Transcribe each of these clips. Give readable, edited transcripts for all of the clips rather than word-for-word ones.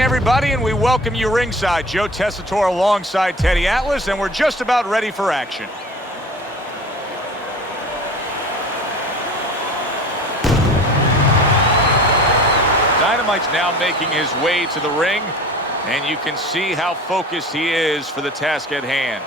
everybody, and we welcome you ringside. Joe Tessitore alongside Teddy Atlas, and we're just about ready for action. Dynamite's now making his way to the ring, and you can see how focused he is for the task at hand.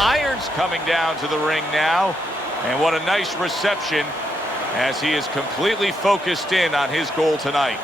Iron's coming down to the ring now, and what a nice reception as he is completely focused in on his goal tonight.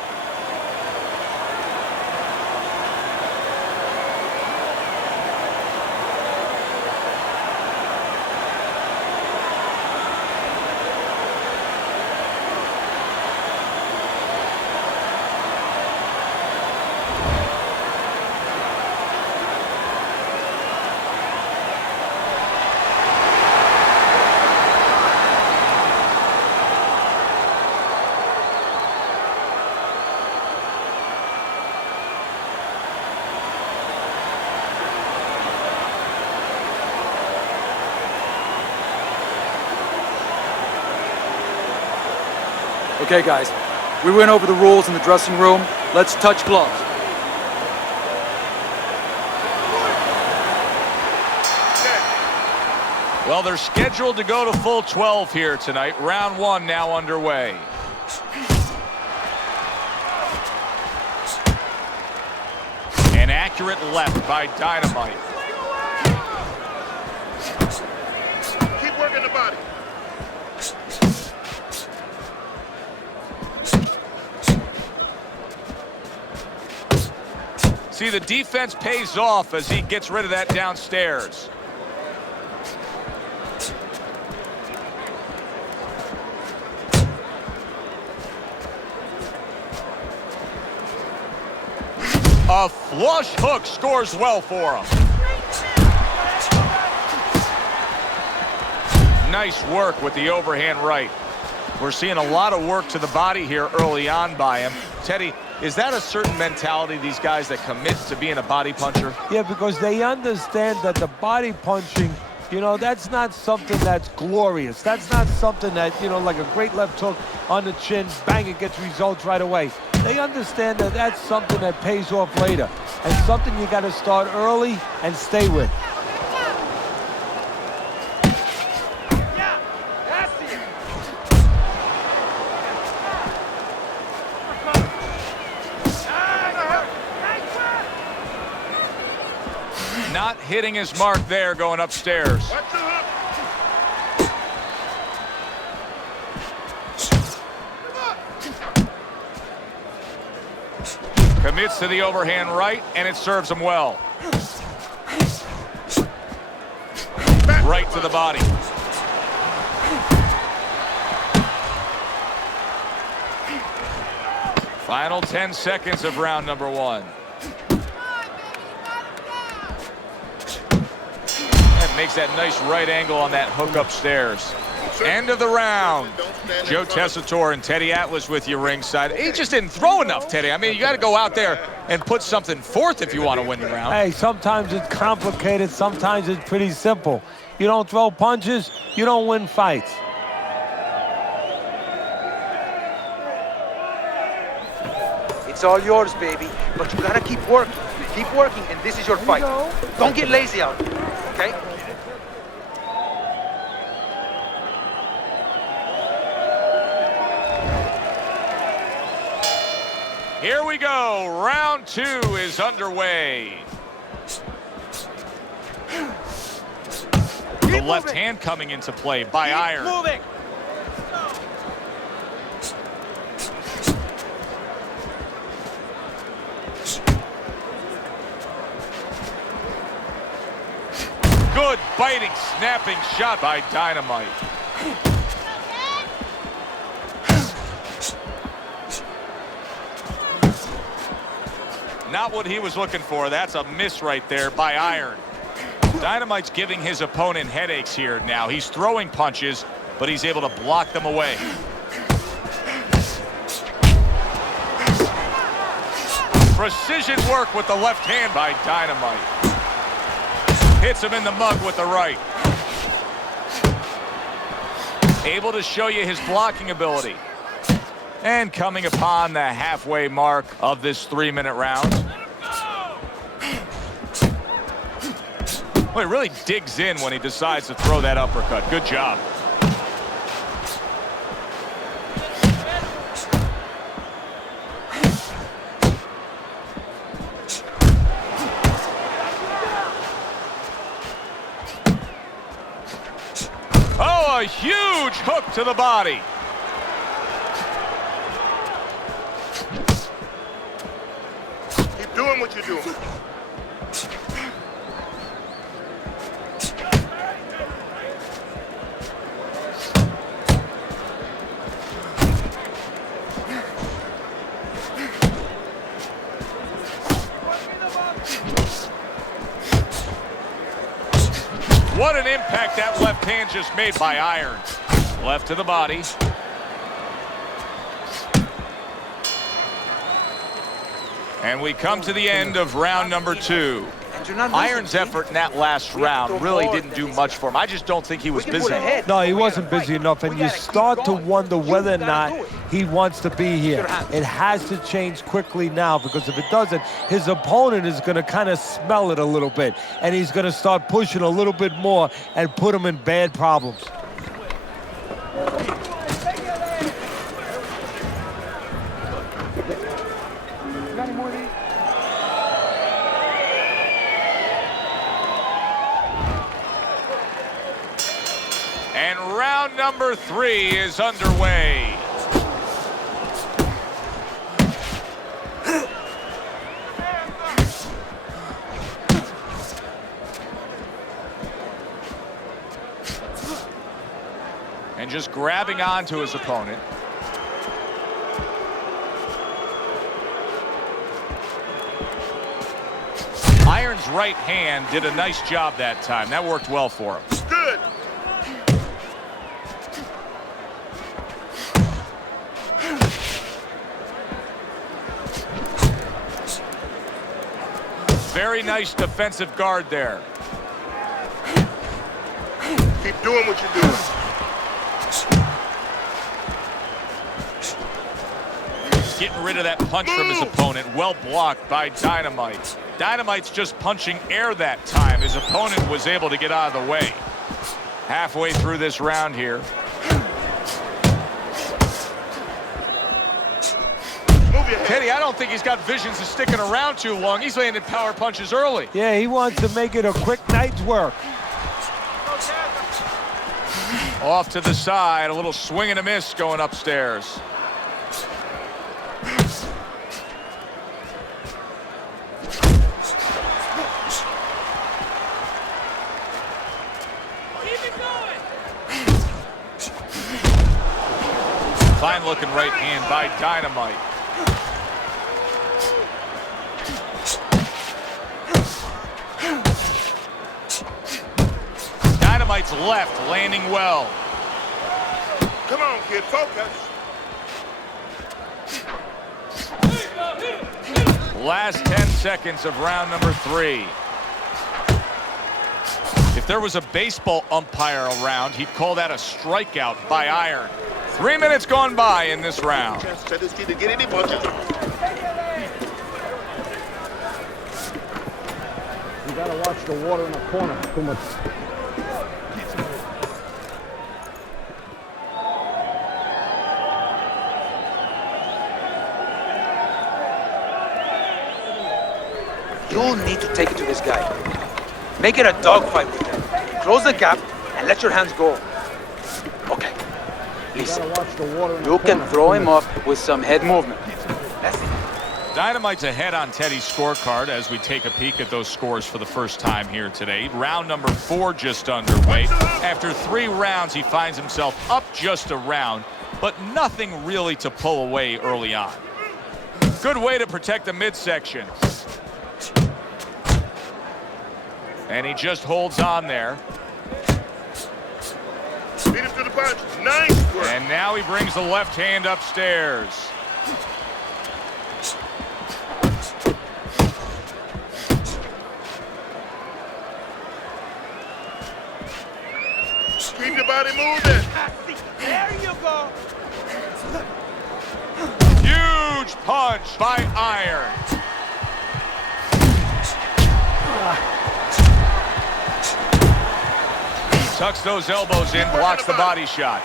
Okay, guys, we went over the rules in the dressing room. Let's touch gloves. Well, they're scheduled to go to full 12 here tonight. Round one now underway. An accurate left by Dynamite. Keep working the body. See, the defense pays off as he gets rid of that downstairs. A flush hook scores well for him. Nice work with the overhand right. We're seeing a lot of work to the body here early on by him. Teddy, is that a certain mentality, these guys that commit to being a body puncher? Yeah, because they understand that the body punching, you know, that's not something that's glorious. That's not something that, you know, like a great left hook on the chin, bang, it gets results right away. They understand that that's something that pays off later and something you got to start early and stay with. Not hitting his mark there going upstairs. Commits to the overhand right, and it serves him well. Right to the body. Final 10 seconds of round number one. Makes that nice right angle on that hook upstairs. End of the round. Joe Tessitore and Teddy Atlas with you ringside. He just didn't throw enough, Teddy. I mean, you got to go out there and put something forth if you want to win the round. Hey, sometimes it's complicated. Sometimes it's pretty simple. You don't throw punches, you don't win fights. It's all yours, baby, but you gotta keep working. Keep working, and this is your fight. Don't get lazy out there, okay? Here we go. Round two is underway. The left hand coming into play by Iron. Moving. Good biting, snapping shot by Dynamite. Not what he was looking for. That's a miss right there by Iron. Dynamite's giving his opponent headaches here now. He's throwing punches, but he's able to block them away. Precision work with the left hand by Dynamite. Hits him in the mug with the right. Able to show you his blocking ability. And coming upon the halfway mark of this 3-minute round. Well, he really digs in when he decides to throw that uppercut. Good job. Oh, a huge hook to the body. Keep doing what you're doing. What an impact that left hand just made by Irons. Left to the body. And we come to the end of round number 2. Irons' effort in that last round really didn't do much for him. I just don't think he was busy enough. No, he wasn't busy enough, and you start to wonder whether or not he wants to be here. It has to change quickly now, because if it doesn't, his opponent is going to kind of smell it a little bit, and he's going to start pushing a little bit more and put him in bad problems. And round number 3 is underway. And just grabbing onto his opponent. Irons' right hand did a nice job that time. That worked well for him. Good. Very nice defensive guard there. Keep doing what you're doing. Getting rid of that punch from his opponent. Well blocked by Dynamite. Dynamite's just punching air that time. His opponent was able to get out of the way. Halfway through this round here. Teddy, I don't think he's got visions of sticking around too long. He's landing power punches early. Yeah, he wants to make it a quick night's work. Off to the side, a little swing and a miss going upstairs. Fine looking right hand by Dynamite. Dynamite's left landing well. Come on, kid, focus. Last 10 seconds of round number 3. If there was a baseball umpire around, he'd call that a strikeout by Iron. 3 minutes gone by in this round. Tell this kid to get any punches. You gotta watch the water in the corner. Too much. You'll need to take it to this guy. Make it a dogfight with him. Close the gap and let your hands go. Okay. Listen, you can throw him off with some head movement. That's it. Dynamite's ahead on Teddy's scorecard as we take a peek at those scores for the first time here today. Round number 4 just underway. After 3 rounds, he finds himself up just a round, but nothing really to pull away early on. Good way to protect the midsection. And he just holds on there. Beat him to the punch. Nice work. And now he brings the left hand upstairs. Smooth it. There you go. Huge punch by Iron. Tucks those elbows in, blocks the body shot.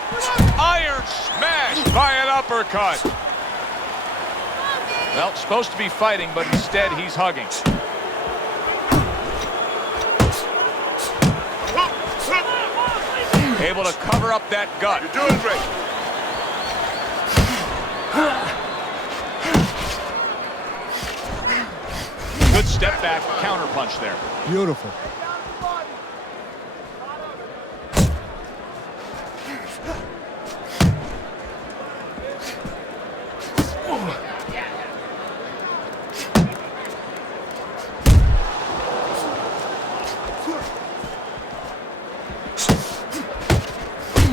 Iron smash by an uppercut. Well, supposed to be fighting, but instead he's hugging. Able to cover up that gut. You're doing great. Good step back, counter punch there. Beautiful.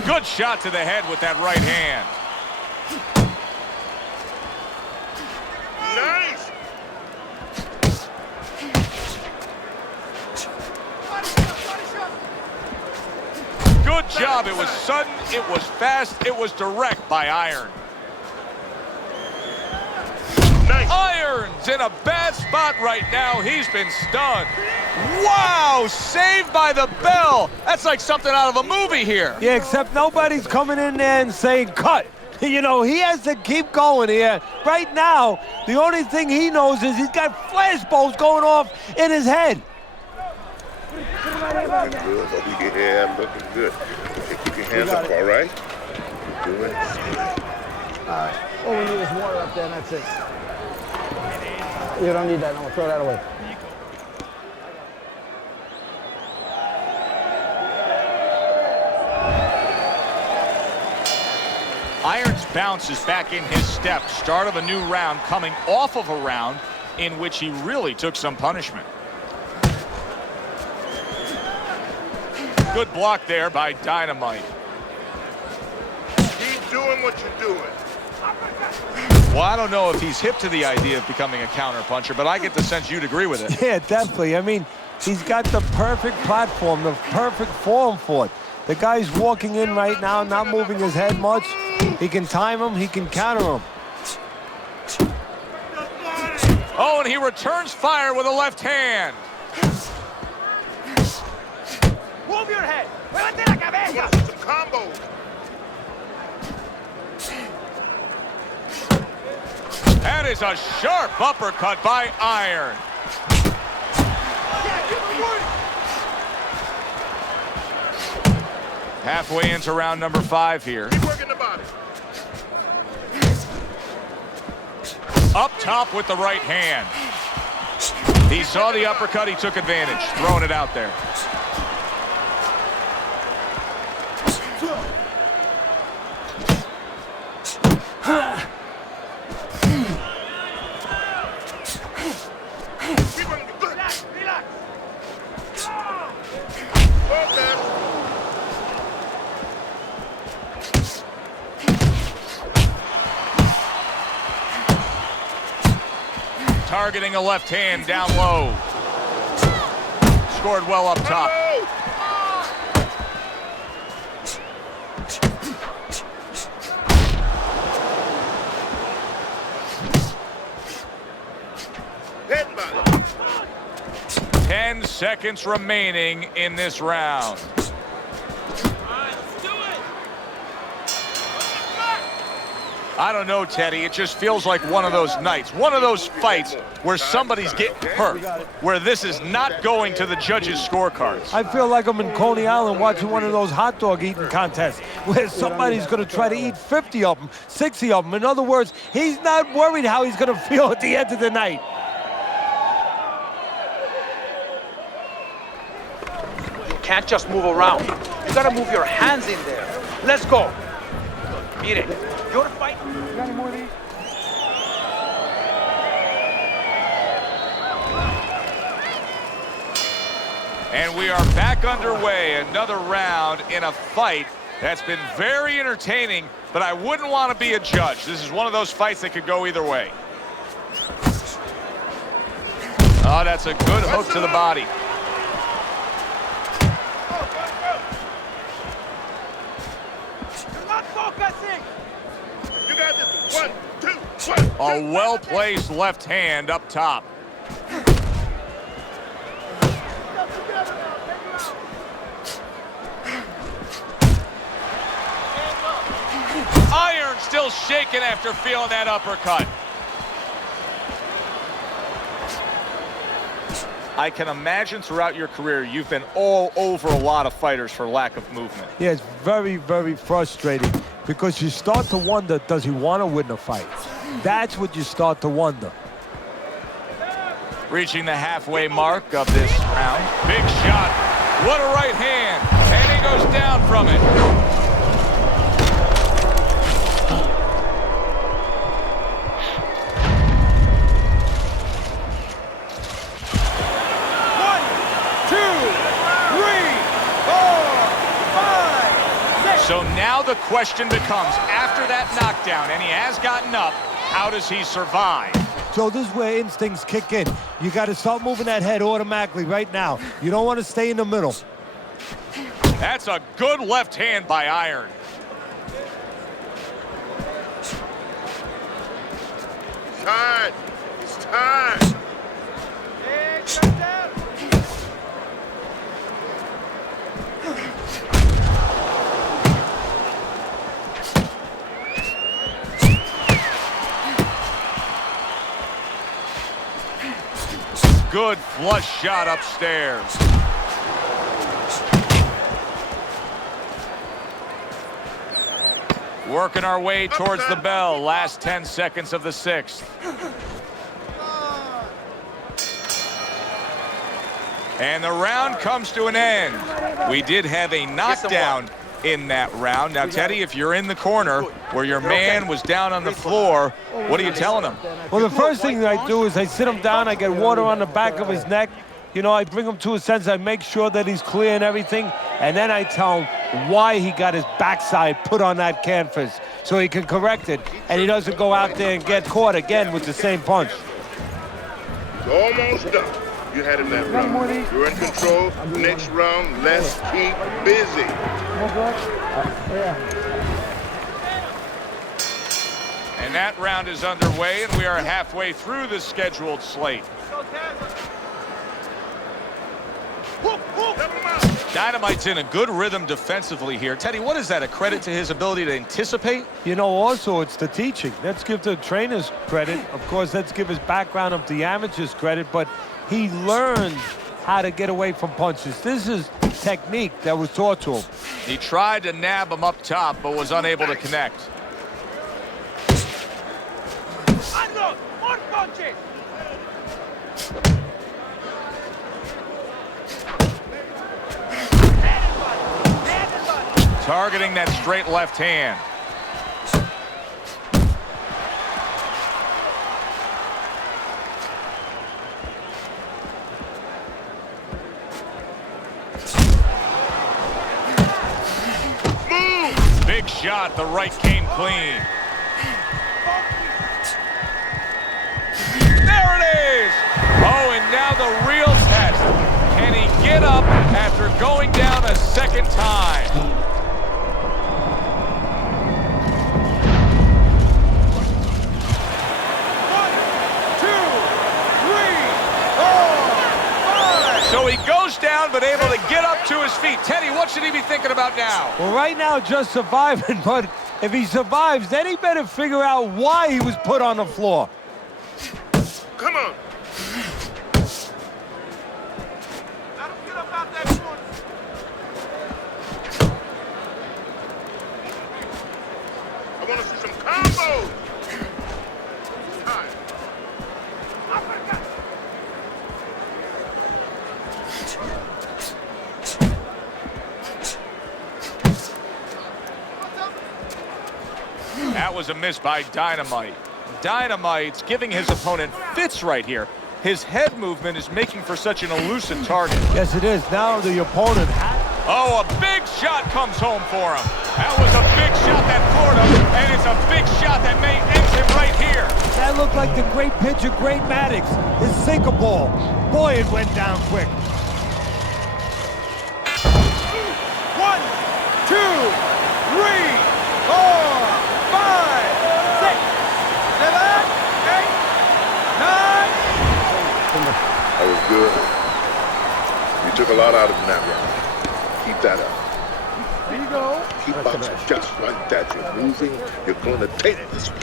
Good shot to the head with that right hand. Nice. Good job. It was sudden, it was fast, it was direct by Iron. Nice. Iron's in a bad spot right now. He's been stunned. Wow, saved by the bell. That's like something out of a movie here. Yeah, except nobody's coming in there and saying cut. You know, he has to keep going here. Right now, the only thing he knows is he's got flashballs going off in his head. Looking good. Yeah, looking good. Okay, keep your hands up, all right? You're doing good. All right. All we need is water up there, and that's it. You don't need that. No, throw that away. Iron's bounce is back in his step. Start of a new round, coming off of a round in which he really took some punishment. Good block there by Dynamite. Keep doing what you're doing. Well, I don't know if he's hip to the idea of becoming a counter puncher, but I get the sense you'd agree with it. Yeah, definitely. I mean, he's got the perfect platform, the perfect form for it. The guy's walking in right now, not moving his head much. He can time him, he can counter him. Oh, and he returns fire with a left hand. Move your head. Muévete la I cabeza. want to see some combos. That is a sharp uppercut by Iron. Halfway into round number 5 here. Keep working the body. Up top with the right hand. He saw the uppercut, he took advantage, throwing it out there. Keep working. Good. Relax, relax. Focus. Targeting a left hand down low. Scored well up top. Oh. Head and body. 10 seconds remaining in this round. I don't know, Teddy. It just feels like one of those nights, one of those fights where somebody's getting hurt, where this is not going to the judges' scorecards. I feel like I'm in Coney Island watching one of those hot dog eating contests where somebody's going to try to eat 50 of them, 60 of them. In other words, he's not worried how he's going to feel at the end of the night. You can't just move around. You gotta move your hands in there. Let's go. Mire, your fight. Got any more of these? And we are back underway. Another round in a fight that's been very entertaining, but I wouldn't want to be a judge. This is one of those fights that could go either way. Oh, that's a good hook to the body. You got this. 1, 2, 1, 2. A well-placed left hand up top. Iron still shaking after feeling that uppercut. I can imagine throughout your career you've been all over a lot of fighters for lack of movement. Yeah, it's very, very frustrating because you start to wonder, does he want to win the fight? That's what you start to wonder. Reaching the halfway mark of this round. Big shot. What a right hand. And he goes down from it. So now the question becomes, after that knockdown, and he has gotten up, how does he survive? So this is where instincts kick in. You got to start moving that head automatically right now. You don't want to stay in the middle. That's a good left hand by Iron. It's time. It's time. Good flush shot upstairs. Working our way towards the bell. Last 10 seconds of the 6th. And the round comes to an end. We did have a knockdown in that round. Now, Teddy, if you're in the corner where your man was down on the floor, what are you telling him? Well, the first thing that I do is I sit him down, I get water on the back of his neck. You know, I bring him to a sense, I make sure that he's clear and everything, and then I tell him why he got his backside put on that canvas so he can correct it, and he doesn't go out there and get caught again with the same punch. Almost done. You had him that round. You're in control. Next round, let's keep busy. And that round is underway, and we are halfway through the scheduled slate. Dynamite's in a good rhythm defensively here. Teddy, what is that, a credit to his ability to anticipate? You know, also, it's the teaching. Let's give the trainers credit. Of course, let's give his background of the amateurs credit, but he learned how to get away from punches. This is technique that was taught to him. He tried to nab him up top, but was unable to connect. Targeting that straight left hand. Big shot, the right came clean. There it is! Oh, and now the real test. Can he get up after going down a second time? So he goes down, but able to get up to his feet. Teddy, what should he be thinking about now? Well, right now, just surviving, but if he survives, then he better figure out why he was put on the floor. Come on. Let him get up out that corner. I want to see some combos. Time. That was a miss by Dynamite. Dynamite's giving his opponent fits right here. His head movement is making for such an elusive target. Yes, it is. Now the opponent Oh, a big shot comes home for him. That was a big shot that floored him, and it's a big shot that may end him right here. That looked like the great pitcher, Great Maddox. His sinker ball. Boy, it went down quick. 1, 2, 3, 4. 5, 6, 7, 8, 9. That was good. You took a lot out of him that round. Keep that up. There you go. Keep boxing just like that. You're moving. You're going to take this one.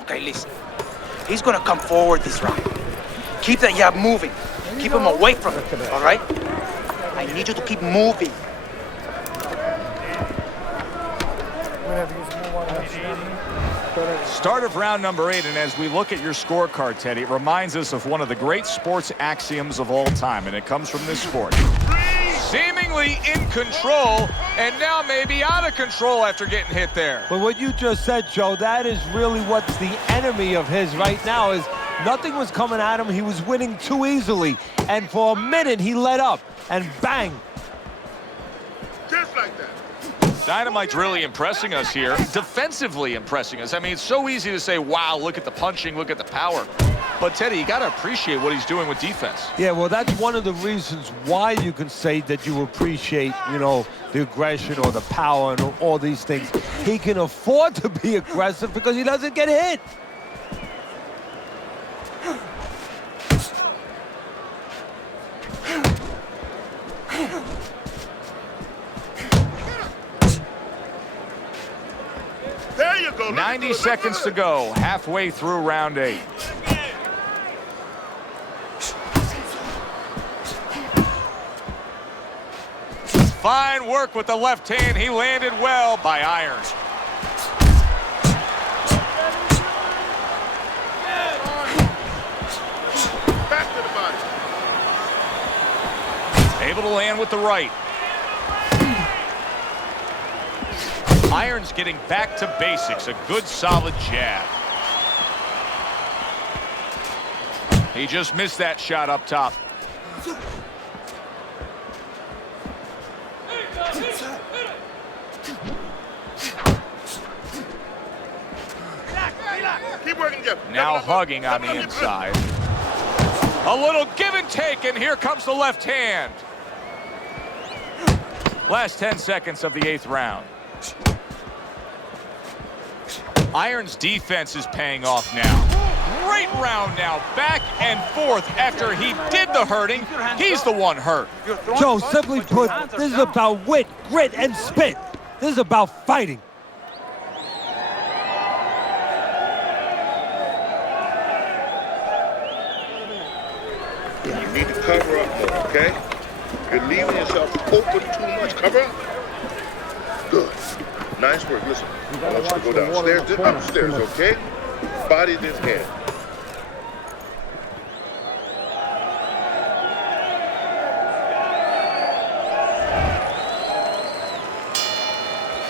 Okay, listen. He's gonna come forward this round. Keep that jab moving. Keep him away from it, all right? I need you to keep moving. Start of round number 8, and as we look at your scorecard, Teddy, it reminds us of one of the great sports axioms of all time, and it comes from this sport. Seemingly in control, and now maybe out of control after getting hit there. But what you just said, Joe, that is really what's the enemy of his right now is nothing was coming at him. He was winning too easily. And for a minute, he let up, and bang. Just like that. Dynamite's really impressing us here, defensively impressing us. I mean, it's so easy to say, wow, look at the punching, look at the power. But, Teddy, you got to appreciate what he's doing with defense. Yeah, well, that's one of the reasons why you can say that you appreciate, you know, the aggression or the power and all these things. He can afford to be aggressive because he doesn't get hit. There you go. 90 seconds to go, halfway through round 8. Fine work with the left hand. He landed well by Iron. Back to the body. Able to land with the right. Iron's getting back to basics. A good, solid jab. He just missed that shot up top. Keep working, Jeff. Now hugging on the inside. A little give and take, and here comes the left hand. Last 10 seconds of the 8th round. Iron's defense is paying off now. Great round now, back and forth. After he did the hurting, he's the one hurt. Joe, simply put, this is about wit, grit, and spit. This is about fighting. You need to cover up more, okay? You're leaving yourself open too much. Cover up. Good. Nice work. Listen, I want you to go downstairs, then upstairs, okay? Body, then head.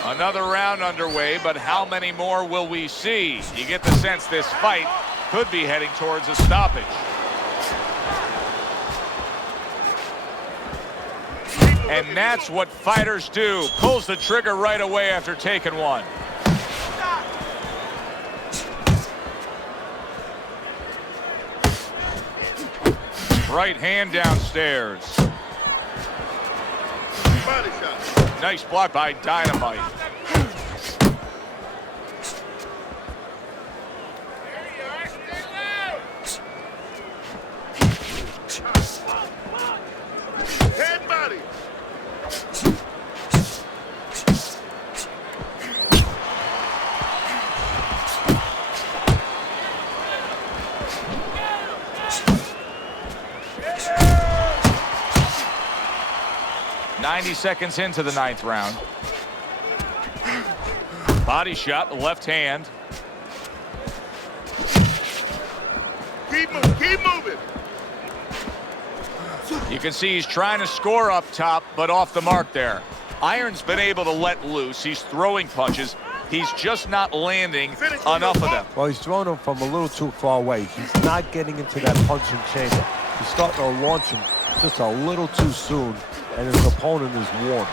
Another round underway, but how many more will we see? You get the sense this fight could be heading towards a stoppage. And that's what fighters do. Pulls the trigger right away after taking one. Right hand downstairs. Body shot. Nice block by Dynamite. Head body. Seconds into the 9th round. Body shot, left hand. Keep moving, keep moving. You can see he's trying to score up top, but off the mark there. Iron's been able to let loose. He's throwing punches. He's just not landing enough of them. Well, he's throwing them from a little too far away. He's not getting into that punching chamber. He's starting to launch him just a little too soon, and his opponent is warm.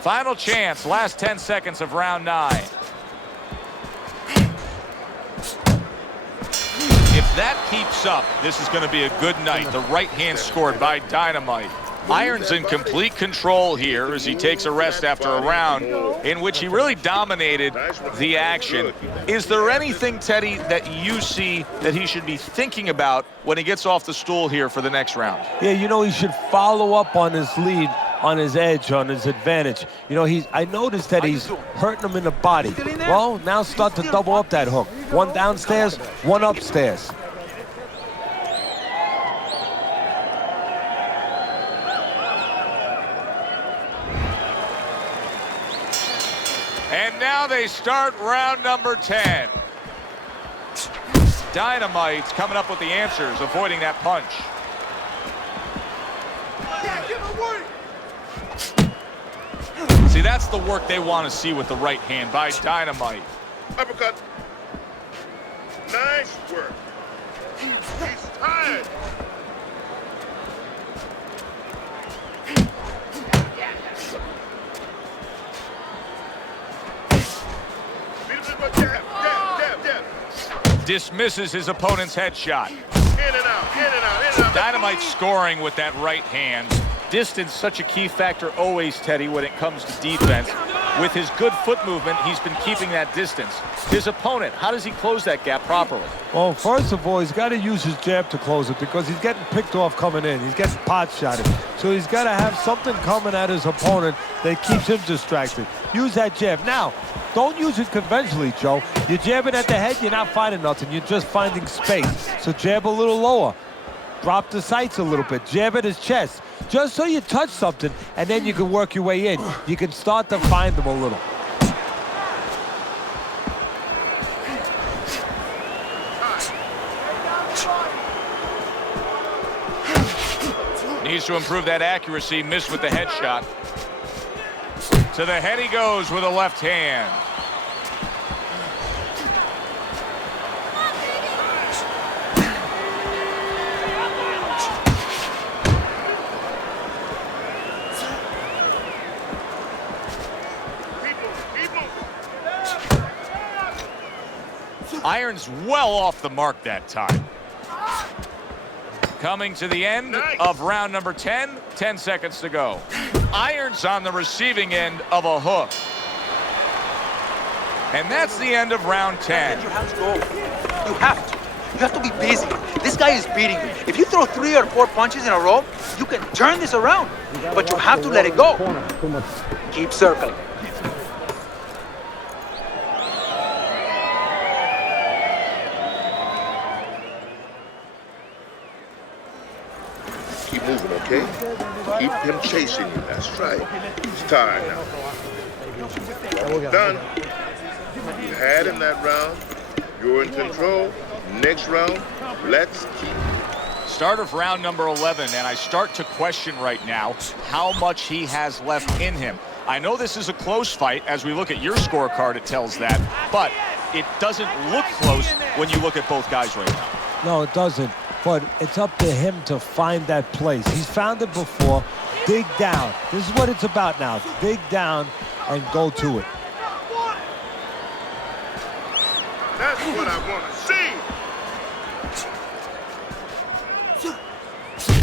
Final chance, last 10 seconds of round 9. If that keeps up, this is going to be a good night. The right hand scored by Dynamite. Irons in complete control here as he takes a rest after a round in which he really dominated the action. Is there anything, Teddy, that you see that he should be thinking about when he gets off the stool here for the next round? Yeah, you know, he should follow up on his lead, on his edge, on his advantage. You know, I noticed that he's hurting him in the body. Well, now start to double up that hook. One downstairs, one upstairs. And now they start round number 10. Dynamite's coming up with the answers, avoiding that punch. See, that's the work they want to see with the right hand by Dynamite. Uppercut. Nice work. He's tired. Dismisses his opponent's headshot. In and out, in and out, in and out. Dynamite scoring with that right hand. Distance, such a key factor always, Teddy, when it comes to defense. With his good foot movement, he's been keeping that distance. His opponent, how does he close that gap properly? Well, first of all, he's got to use his jab to close it because he's getting picked off coming in. He's getting pot shotted. So he's got to have something coming at his opponent that keeps him distracted. Use that jab. Now, don't use it conventionally, Joe. You jab it at the head, you're not finding nothing. You're just finding space. So jab a little lower. Drop the sights a little bit. Jab at his chest. Just so you touch something, and then you can work your way in. You can start to find them a little. Needs to improve that accuracy. Missed with the headshot. To the head he goes with a left hand. Irons well off the mark that time. Coming to the end of round number 10, 10 seconds to go. Irons on the receiving end of a hook. And that's the end of round 10. Let your hands go. You have to. You have to be busy. This guy is beating you. If you throw 3 or 4 punches in a row, you can turn this around. But you have to let it go. Keep circling. Keep moving, okay? Keep him chasing you. That's right. He's tired now. Done. You had him that round. You're in control. Next round, let's keep. Start of round number 11, and I start to question right now how much he has left in him. I know this is a close fight. As we look at your scorecard, it tells that, but it doesn't look close when you look at both guys right now. No, it doesn't. But it's up to him to find that place. He's found it before. Dig down. This is what it's about now. Dig down and go to it. That's what I want to see.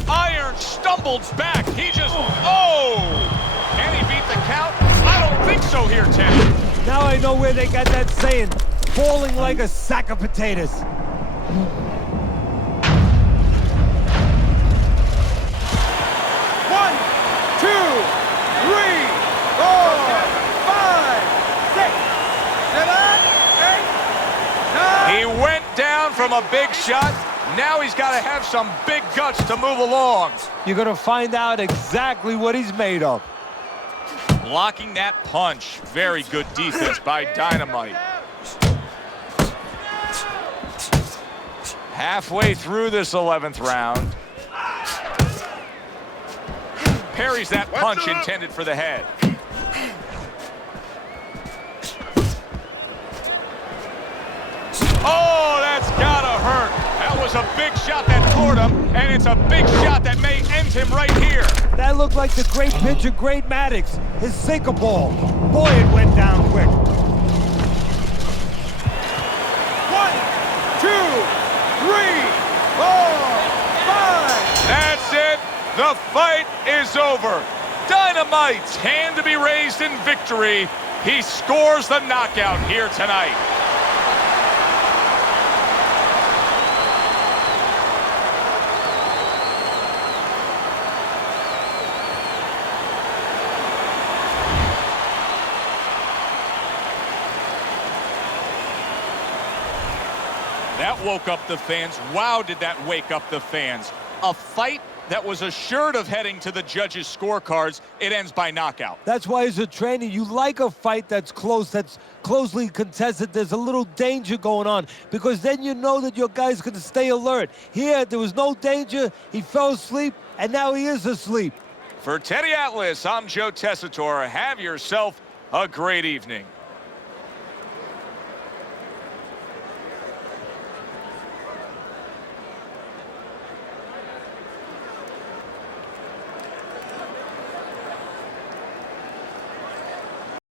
Iron stumbled back. He just, can he beat the count? I don't think so here, Teddy. Now I know where they got that saying, falling like a sack of potatoes. He went down from a big shot. Now he's got to have some big guts to move along. You're going to find out exactly what he's made of. Blocking that punch. Very good defense by Dynamite. Halfway through this 11th round. Parries that punch intended for the head. Oh, that's gotta hurt. That was a big shot that floored him, and it's a big shot that may end ends him right here. That looked like the great pitcher, Great Maddox, his sinker ball. Boy, it went down quick. 1, 2, 3, 4, 5. That's it. The fight is over. Dynamite's hand to be raised in victory. He scores the knockout here tonight. That woke up the fans. Wow, did that wake up the fans. A fight that was assured of heading to the judges' scorecards. It ends by knockout. That's why as a trainer, you like a fight that's close, that's closely contested. There's a little danger going on because then you know that your guy's going to stay alert. Here, there was no danger. He fell asleep, and now he is asleep. For Teddy Atlas, I'm Joe Tessitore. Have yourself a great evening.